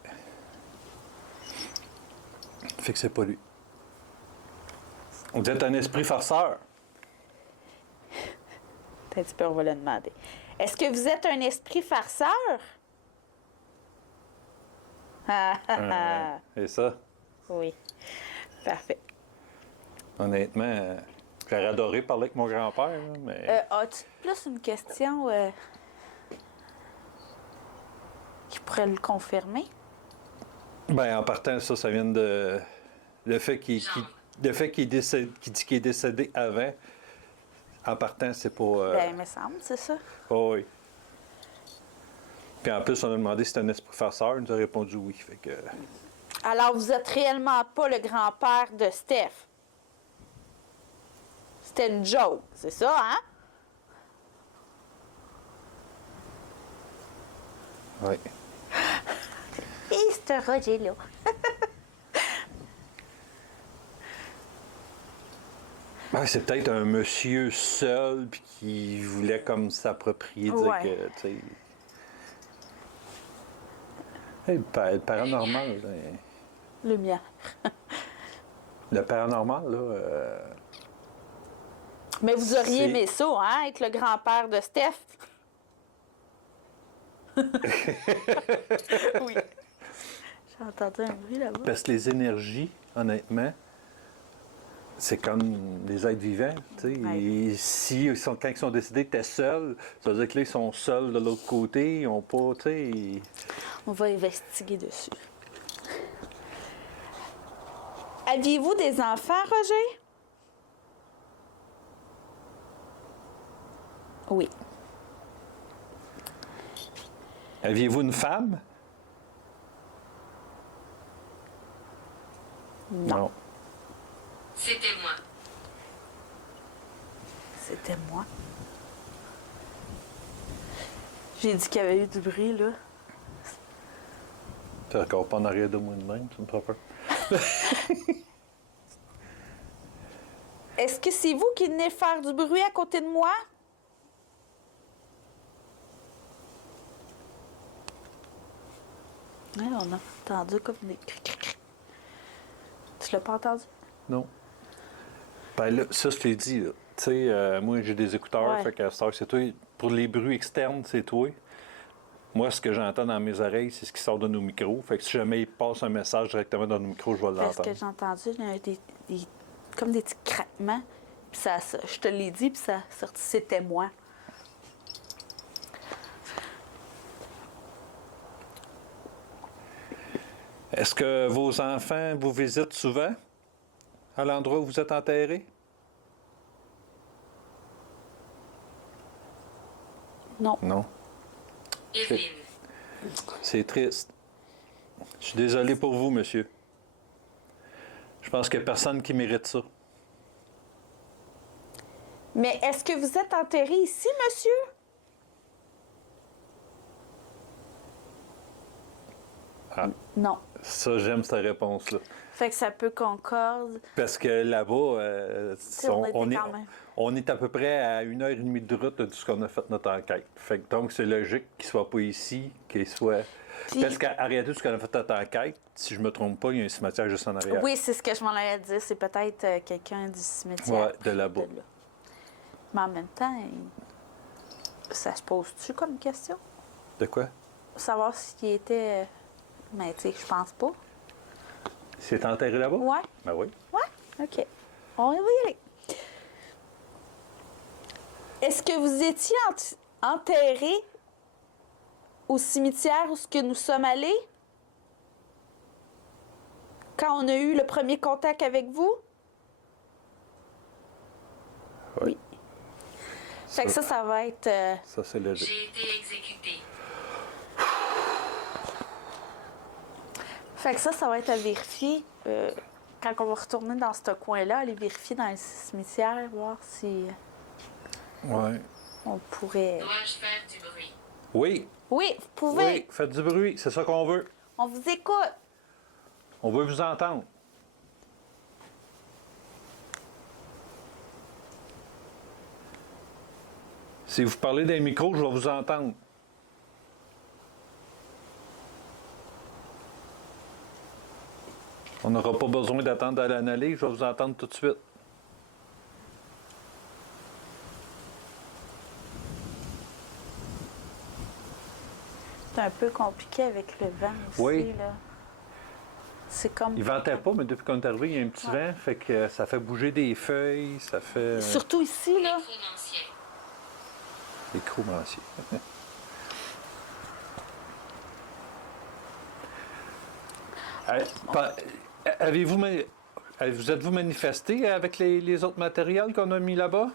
Fait que c'est pas lui. Vous êtes un esprit farceur. Un petit peu, on va le demander. Est-ce que vous êtes un esprit farceur? Et ça, Oui. Parfait. honnêtement, j'aurais adoré parler avec mon grand-père, là, mais... As-tu plus une question qui pourrait le confirmer? Ben, en partant, ça vient de... Le fait qu'il dit qu'il est décédé avant, en partant, c'est pas... Ben, il me semble, c'est ça. Oh oui. Puis en plus, on a demandé si c'était un esprit farceur. Il nous a répondu oui. Fait que... Alors, vous êtes réellement pas le grand-père de Steph? C'était une joke, c'est ça, hein? Oui. Et ce Roger-là. Ben, c'est peut-être un monsieur seul puis qui voulait comme s'approprier, dire Ouais. que, tu sais... Hey, le paranormal, là, Lumière. le paranormal, là... Mais vous auriez C'est- aimé ça, hein, être le grand-père de Steph? Oui. J'ai entendu un bruit là-bas. Parce que les énergies, honnêtement, c'est comme des êtres vivants. Tu sais. Ouais. Et si quand ils sont décédés, tu es seul, ça veut dire que là, ils sont seuls de l'autre côté. Ils ont pas, tu sais. On va investiguer dessus. Aviez-vous des enfants, Roger? Oui. Aviez-vous une femme? Non. C'était moi. C'était moi. J'ai dit qu'il y avait eu du bruit, là. T'es encore pas en arrière de moi de même, tu me fais peur. Est-ce que c'est vous qui venez faire du bruit à côté de moi? Ouais, on a entendu comme des cric. Tu l'as pas entendu? Non. Ben là, ça, je t'ai dit, là. Tu sais, moi, j'ai des écouteurs, Ouais. fait que c'est toi. Pour les bruits externes, c'est toi. Moi, ce que j'entends dans mes oreilles, c'est ce qui sort de nos micros. Fait que si jamais il passe un message directement dans nos micros, je vais Parce que l'entendre. j'ai entendu, il y a comme des petits craquements. Puis je te l'ai dit, puis ça a sorti, c'était moi. Est-ce que vos enfants vous visitent souvent à l'endroit où vous êtes enterrés? Non. Non. Evelyne. C'est triste. Je suis désolé pour vous, monsieur. Je pense qu'il n'y a personne qui mérite ça. Mais est-ce que vous êtes enterré ici, monsieur? Ah. Non. Ça, j'aime cette réponse-là. Fait que ça peut concorde. Parce que là-bas, on était quand même. on est à peu près à 1h30 de route de ce qu'on a fait notre enquête. Fait que donc, c'est logique qu'il ne soit pas ici, qu'il soit... Puis- Parce qu'à réalité, ce qu'on a fait notre enquête, si je ne me trompe pas, il y a un cimetière juste en arrière. Oui, c'est ce que je m'en allais dire. C'est peut-être quelqu'un du cimetière. Ouais, de là-bas. là. Mais en même temps, ça se pose-tu comme question? De quoi? Savoir s'il était. Mais tu sais, je pense pas. C'est enterré là-bas? Ouais. Ben oui. Ouais? OK. On va y aller. Est-ce que vous étiez enterré au cimetière où ce que nous sommes allés? Quand on a eu le premier contact avec vous? Oui. Fait que ça va être... Ça, c'est logique. J'ai été exécuté. Fait que ça va être à vérifier. Quand on va retourner dans ce coin-là, aller vérifier dans le cimetière, voir si Ouais. on pourrait... Dois-je faire du bruit? Oui. Oui, vous pouvez. Oui, faites du bruit, c'est ça qu'on veut. On vous écoute. On veut vous entendre. Si vous parlez d'un micro, je vais vous entendre. On n'aura pas besoin d'attendre à l'analyse, je vais vous entendre tout de suite. C'est un peu compliqué avec le vent aussi, Oui. là. C'est comme... Il ventait pas, mais depuis qu'on est arrivé, il y a un petit Ouais. vent, fait que ça fait bouger des feuilles, ça fait... Surtout ici, là. Nécromancien. Des cromanciers. Avez-vous... Vous êtes-vous manifesté avec les autres matériels qu'on a mis là-bas?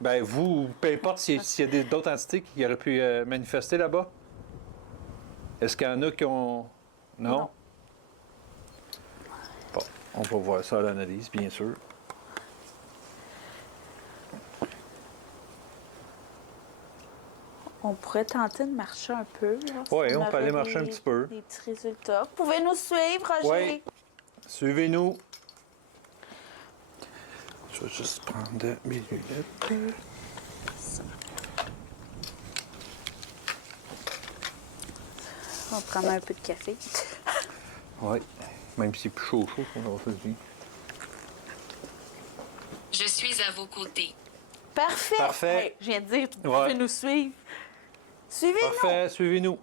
Ben vous, peu importe s'il y a d'autres entités qui auraient pu manifester là-bas. Est-ce qu'il y en a qui ont... Non? Non. Bon, on va voir ça à l'analyse, bien sûr. On pourrait tenter de marcher un peu. Là, si Oui, on peut avait aller marcher un petit peu. Des petits résultats. Vous pouvez nous suivre, Roger? Oui. Suivez-nous. Je vais juste prendre mes lunettes. On va prendre un peu de café. Oui. Même si c'est plus chaud, on va faire du... Je suis à vos côtés. Parfait! Parfait. Hey, je viens de dire, vous Ouais. pouvez nous suivre. Suivez-nous! Parfait, suivez-nous.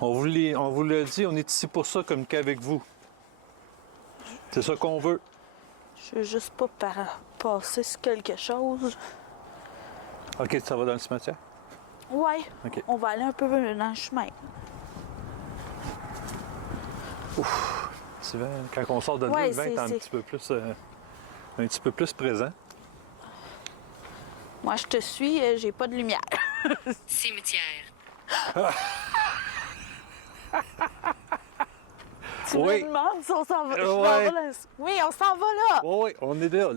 On vous l'a dit, on est ici pour ça, communiquer avec vous. C'est ça qu'on veut. Je veux juste pas passer sur quelque chose. OK, ça va dans le cimetière? Ouais, OK. on va aller un peu dans le chemin. Souvent, quand on sort de là, Ouais, le vent est un c'est- petit peu plus présent. Moi, je te suis, j'ai pas de lumière. Cimetière. Tu Oui. me demandes si on s'en va. je m'en Ouais. vais là. Oui, on s'en va là. Oui, on est là.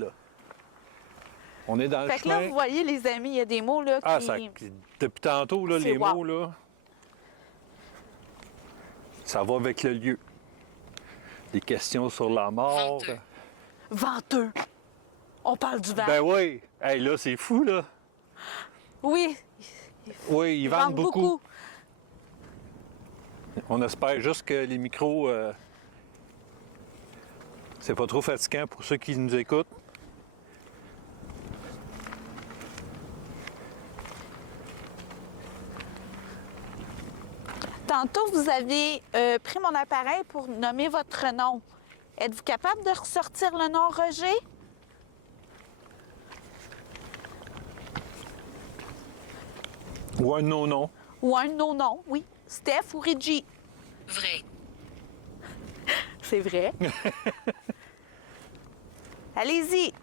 On est dans le Fait que chemin. là, vous voyez, les amis, il y a des mots là Ah, qui... ça, depuis tantôt, là, C'est les wow. mots, là, ça va avec le lieu. Des questions sur la mort. Venteux. Venteux. On parle du vent. Ben oui. Hey, là, c'est fou, là. Oui, Oui, ils vendent beaucoup. On espère juste que les micros, c'est pas trop fatigant pour ceux qui nous écoutent. Tantôt, vous avez pris mon appareil pour nommer votre nom. Êtes-vous capable de ressortir le nom Roger? Ou un non-non. Ou un non-non, oui. Steph ou Reggie? Vrai. C'est vrai. Allez-y.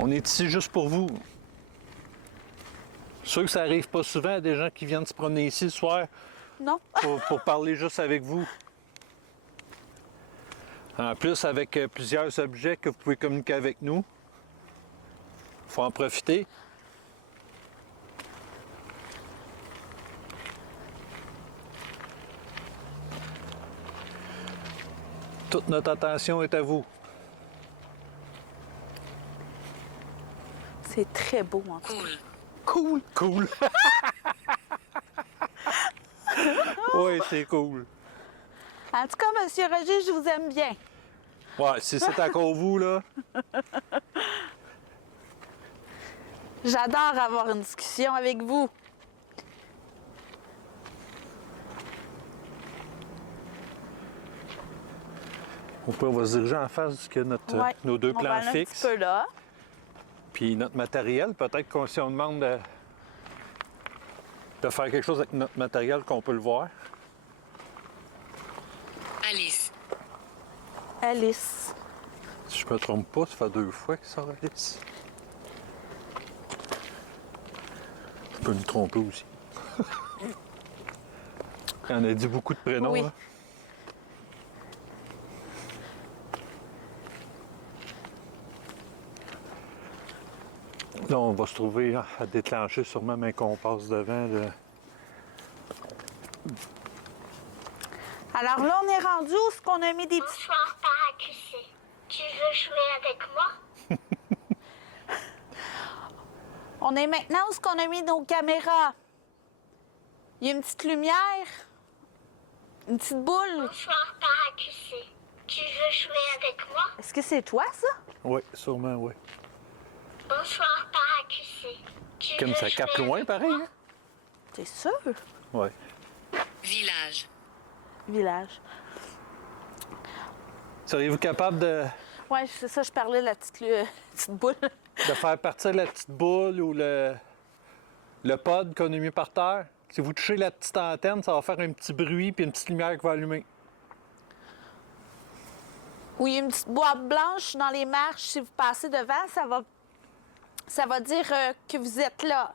On est ici juste pour vous. Sûr que ça arrive pas souvent, des gens qui viennent se promener ici le soir Non? pour parler juste avec vous. En plus, avec plusieurs objets que vous pouvez communiquer avec nous. Faut en profiter. Toute notre attention est à vous. C'est très beau, en tout cas. Cool. Cool. Cool. Oui, c'est cool. En tout cas, Monsieur Roger, je vous aime bien. Ouais, si c'est encore vous, là. J'adore avoir une discussion avec vous. On va se diriger en face de Ouais. nos deux On va plans aller un fixes. petit peu là. Puis notre matériel, peut-être qu'on si on demande de faire quelque chose avec notre matériel, qu'on peut le voir. Alice. Alice. Si je me trompe pas, ça fait 2 fois que ça Alice. Je peux me tromper aussi. On a dit beaucoup de prénoms. Oui. Hein? Là, on va se trouver à déclencher sûrement, mais qu'on passe devant. Alors là, on est rendu où est-ce qu'on a mis des petits... Bonsoir, Paracusé. Tu veux jouer avec moi? On est maintenant où est-ce qu'on a mis nos caméras. Il y a une petite lumière. Une petite boule. Bonsoir, Paracusé. Tu veux jouer avec moi? Est-ce que c'est toi, ça? Oui, sûrement, oui. Bonsoir, Paracusé. Tu Comme veux ça jouer capte loin, avec pareil. moi? Hein? T'es sûr? Oui. Village. Village. Seriez-vous capable de Ouais, c'est ça, je parlais de la petite, petite boule. faire partir la petite boule ou le pod qu'on a mis par terre? Si vous touchez la petite antenne, ça va faire un petit bruit puis une petite lumière qui va allumer. Oui, une petite boîte blanche dans les marches. Si vous passez devant, ça va dire que vous êtes là.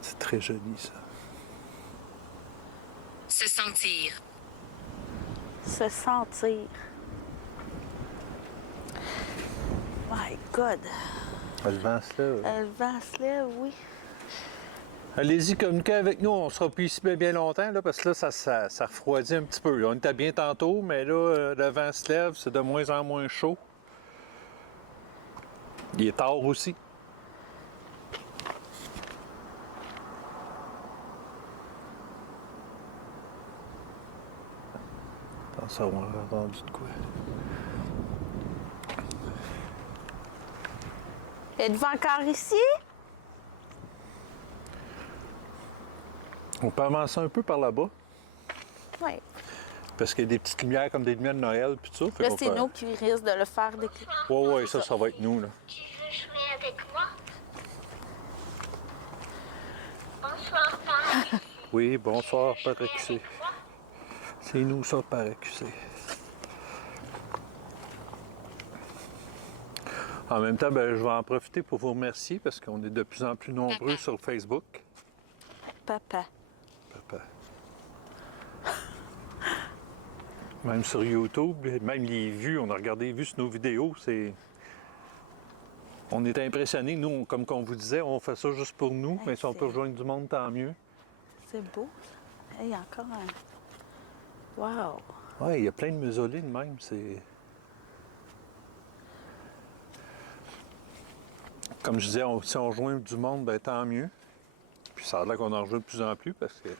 C'est très joli, ça. Se sentir. Se sentir. My God. Le vent se lève. Le vent se lève, oui. Allez-y, communiquez avec nous. On sera plus ici bien longtemps, là, parce que là, ça refroidit un petit peu. On était bien tantôt, mais là, le vent se lève, c'est de moins en moins chaud. Il est tard aussi. Attention, on a entendu de quoi. Êtes-vous encore ici? On peut avancer un peu par là-bas, Oui. parce qu'il y a des petites lumières comme des lumières de Noël, puis tout ça. Là, c'est nous qui risquent de le faire des... Oui, ça va être nous, là. Tu veux jouer avec moi? Bonsoir, Paracusé. Oui, bonsoir, Tu veux jouer Paracusé. avec moi? C'est nous, ça, Paracusé. En même temps, ben, je vais en profiter pour vous remercier parce qu'on est de plus en plus nombreux sur Facebook. Papa. Papa. Même sur YouTube, même les vues, on a regardé les vues sur nos vidéos, on est impressionnés. Nous, comme on vous disait, on fait ça juste pour nous, mais si on peut rejoindre du monde, tant mieux. C'est beau, ça. Il y a encore un... Wow! Oui, il y a plein de mausolées de même. C'est... Comme je disais, si on rejoint du monde, ben, tant mieux. Puis ça a l'air qu'on en rejoint de plus en plus parce que...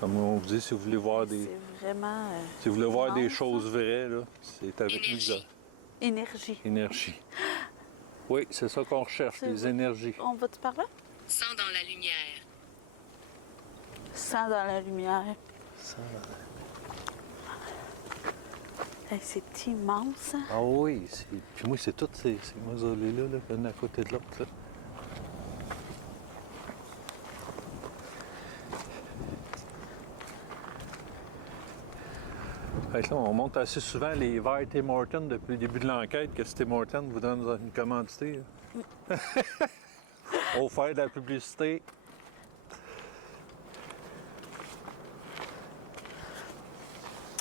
Comme on vous dit, si vous voulez voir des... C'est vraiment Si vous voulez voir des immense, choses vraies, là, c'est avec nous. Énergie. Là. énergie. Énergie. Oui, c'est ça qu'on recherche, C'est les vrai. énergies. On va-tu par là? Sans dans la lumière. Sans dans la lumière. Hey, c'est immense. Hein? Ah oui, puis moi, c'est toutes ces mausolées-là, là, l'un à côté de l'autre. Là. Fait que là, on monte assez souvent les verres Tim Hortons depuis le début de l'enquête que Tim Hortons vous donne une commandité. On va faire de la publicité.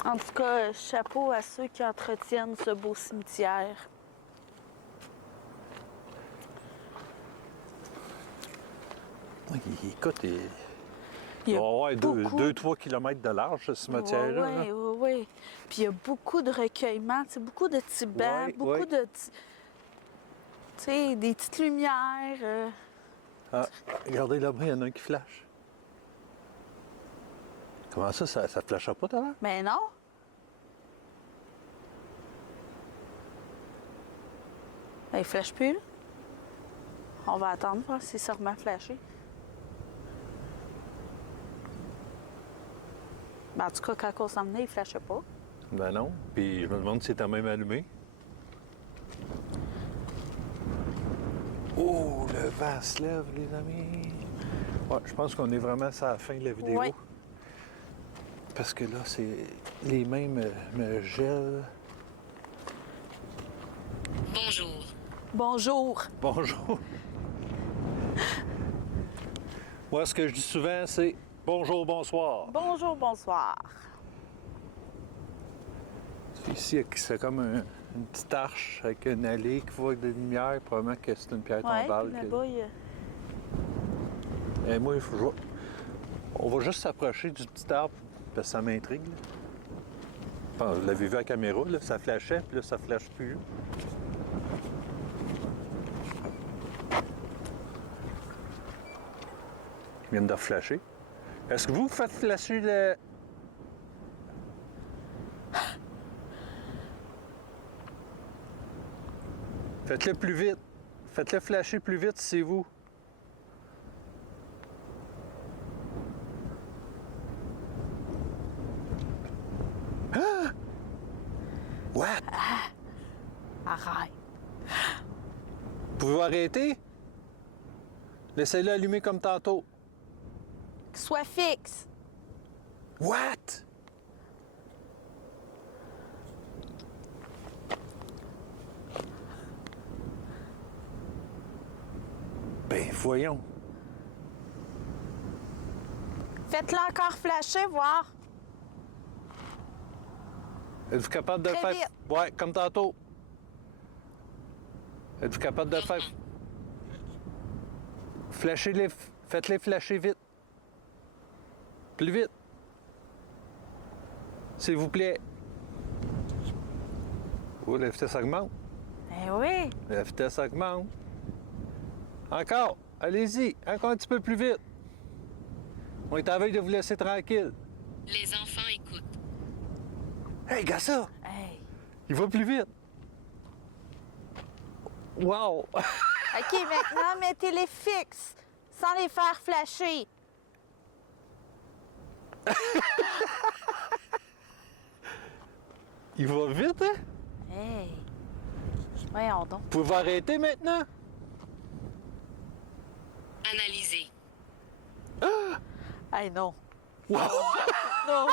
En tout cas, chapeau à ceux qui entretiennent ce beau cimetière. Écoute, il Il y a doit y avoir beaucoup- 2-3 km de large, ce cimetière-là. Oui, là. oui, oui. Puis il y a beaucoup de recueillements, tu sais, beaucoup de petits bancs, Ouais, beaucoup ouais. de... Tu sais, des petites lumières. Ah, regardez là-bas, il y en a un qui flash. Comment ça ne flashait pas tout à l'heure? Mais non. Ben, il flash plus, là. On va attendre, voir si ça remet à flasher. Ben, en tout cas, quand on s'en venait, il flashait pas. Ben non. Puis je me demande si c'est même allumé. Oh, le vent se lève, les amis. Ouais, je pense qu'on est vraiment à la fin de la vidéo. Ouais. Parce que là, c'est les mains me gèlent. Bonjour. Bonjour. Bonjour. Moi, ce que je dis souvent, c'est bonjour, bonsoir. Bonjour, bonsoir. Ici, c'est comme une petite arche avec une allée qui voit avec de la lumière. Probablement que c'est une pierre Ouais, tombale. puis là-bas, il y a... Et moi, on va juste s'approcher du petit arbre parce que ça m'intrigue. Là. Enfin, vous l'avez vu à la caméra, là, ça flashait, puis là, ça flash plus. Ils viennent de flasher. Est-ce que vous faites flasher le... Faites-le plus vite. Faites-le flasher plus vite si c'est vous. Ah! What? Arrête. Pouvez-vous arrêter? Laissez-le allumer comme tantôt. Qu'il soit fixe. What? Ben, voyons. Faites-le encore flasher, voir. Êtes-vous capable de le Très faire? vite. Ouais, comme tantôt. Êtes-vous capable de le faire? Flashez-les, faites-les flasher vite. Plus vite. S'il vous plaît. Oh, la vitesse augmente. Eh oui. La vitesse augmente. Encore. Allez-y. Encore un petit peu plus vite. On est à la veille de vous laisser tranquille. Les enfants écoutent. Hey, gars, ça! Hey. Il va plus vite. Wow! OK, maintenant, mettez-les fixes, sans les faire flasher. Il va vite, hein? Hey. Voyons donc. Vous pouvez arrêter maintenant? Analyser. Hey, non. Wow! Non.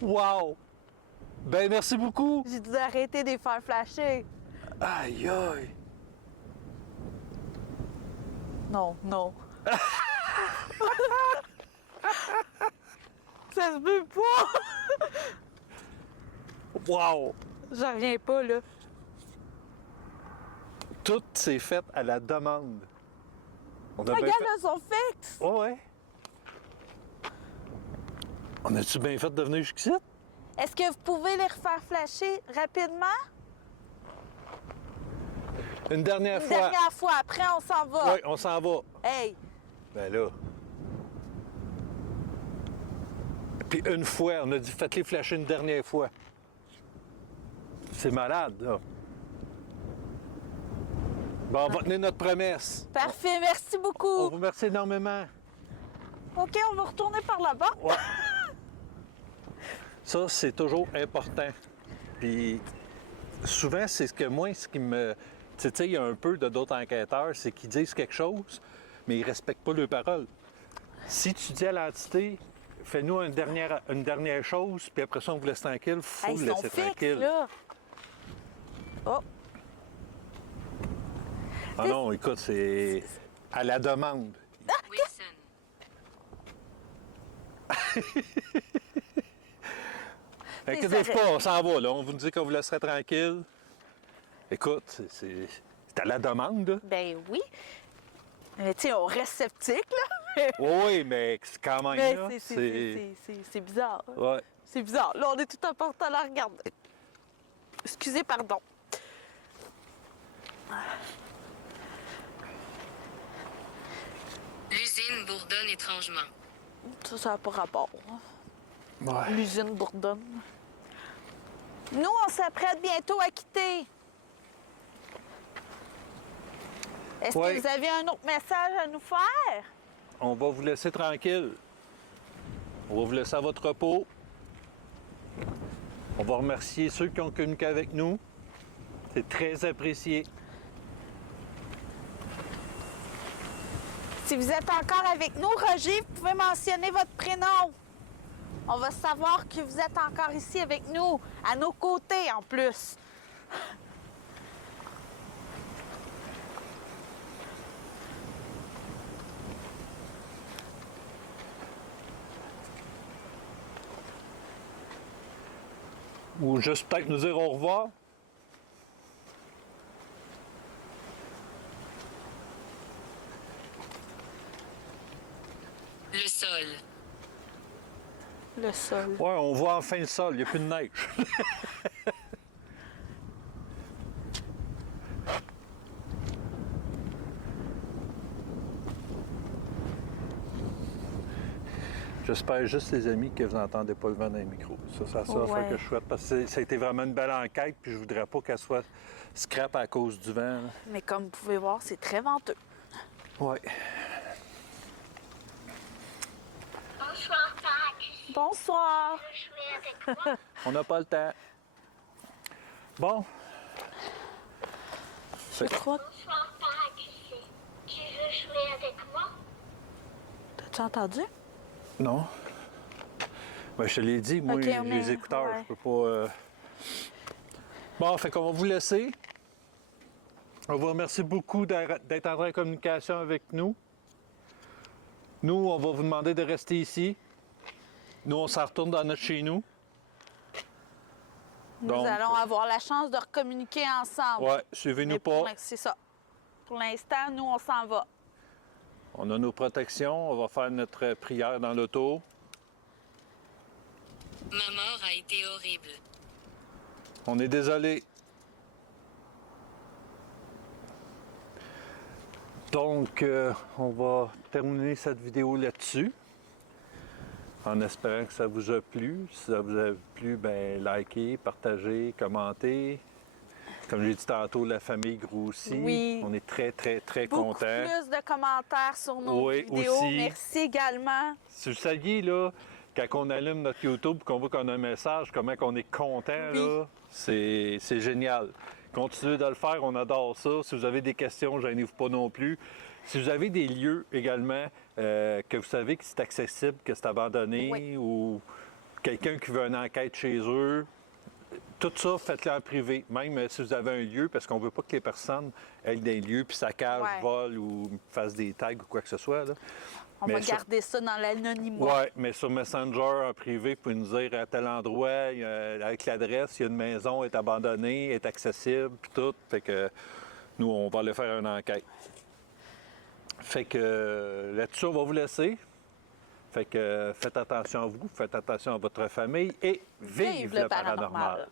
Wow! Ben, merci beaucoup! J'ai dû arrêter de les faire flasher. Aïe, aïe! Non, non. Ça se peut pas. Wow! J'en reviens pas, là. Tout s'est fait à la demande. On a bien Regarde, fait... elles sont fixes. Ouais, ouais. On a-tu bien fait de venir jusqu'ici? Est-ce que vous pouvez les refaire flasher rapidement? Une dernière Une fois. dernière fois, après on s'en va. Oui, on s'en va. Hey, Ben là. Puis une fois, on a dit faites-les flasher une dernière fois. C'est malade, là. Bon, on va tenir notre promesse. parfait, merci On beaucoup. vous remercie énormément. OK, on va retourner par là-bas. Ouais. Ça, c'est toujours important. Puis souvent, c'est ce que moi, ce qui me... Tu sais, il y a un peu de d'autres enquêteurs, c'est qu'ils disent quelque chose, mais ils ne respectent pas leurs paroles. Si tu dis à l'entité, fais-nous une dernière chose, puis après ça, on vous laisse tranquille, il faut Hey, le ils sont laisser fixes, tranquille. là. Oh, Ah non, écoute, c'est à la demande. Wilson. Inquiétez-vous ça- pas, on s'en va, là. On vous dit qu'on vous laisserait tranquille. Écoute, c'est à la demande, là. ben oui. Mais tu sais, on reste sceptique, là. Oui, mais c'est quand même, Mais là. c'est bizarre. Ouais. C'est bizarre. Là, on est tout en portant à la regarder. Excusez, pardon. L'usine bourdonne étrangement. Ça n'a pas rapport. Ouais. L'usine bourdonne. Nous, on s'apprête bientôt à quitter. Est-ce Ouais. que vous avez un autre message à nous faire? On va vous laisser tranquille. On va vous laisser à votre repos. On va remercier ceux qui ont communiqué avec nous. C'est très apprécié. Si vous êtes encore avec nous, Roger, vous pouvez mentionner votre prénom. On va savoir que vous êtes encore ici avec nous, à nos côtés en plus. Ou juste peut-être nous dire au revoir. Le sol. Le sol. Ouais, on voit enfin le sol, il n'y a plus de neige. J'espère juste, les amis, que vous n'entendez pas le vent dans les micros. Ça, c'est ça Ouais. que je souhaite, parce que ça a été vraiment une belle enquête, puis je voudrais pas qu'elle soit scrap à cause du vent. là. Mais comme vous pouvez voir, c'est très venteux. Ouais. Bonsoir, Paracus. Bonsoir. Tu veux jouer avec moi? On n'a pas le temps. Bon. Je crois que... Bonsoir, Paracus. Tu veux jouer avec moi? T'as-tu entendu? Non. Ben, je te l'ai dit, moi, Ok, j'ai mais- les écouteurs, ouais. je peux pas... Bon, fait qu'on va vous laisser. On vous remercie beaucoup d'être entré en communication avec nous. Nous, on va vous demander de rester ici. Nous, on s'en retourne dans notre chez nous. Nous Donc, allons avoir la chance de recommuniquer ensemble. Ouais, suivez-nous Mais pour pas. c'est ça. Pour l'instant, nous, on s'en va. On a nos protections. On va faire notre prière dans l'auto. Ma mort a été horrible. On est désolé. Donc, on va terminer cette vidéo là-dessus. En espérant que ça vous a plu. Si ça vous a plu, ben likez, partagez, commentez. Comme j'ai dit tantôt, la famille grossit. Oui. On est très, très, très Beaucoup contents. plus de commentaires sur nos Oui, vidéos. aussi. Merci également. Si vous saviez, là, quand on allume notre YouTube et qu'on voit qu'on a un message, comment on est content, Oui. là, c'est génial. Continuez de le faire, on adore ça. Si vous avez des questions, gênez-vous pas non plus. Si vous avez des lieux également que vous savez que c'est accessible, que c'est abandonné, Oui. ou quelqu'un qui veut une enquête chez eux, tout ça, faites-le en privé, même si vous avez un lieu, parce qu'on ne veut pas que les personnes aillent dans les lieux puis saccagent, Ouais. volent ou fassent des tags ou quoi que ce soit. Là. On Mais va garder ça dans l'anonymat. Oui, mais sur Messenger, en privé, vous pouvez nous dire à tel endroit, avec l'adresse, il y a une maison, est abandonnée, est accessible, puis tout. Fait que nous, on va aller faire une enquête. Fait que là-dessus, on va vous laisser. Fait que faites attention à vous, faites attention à votre famille et vive le paranormal.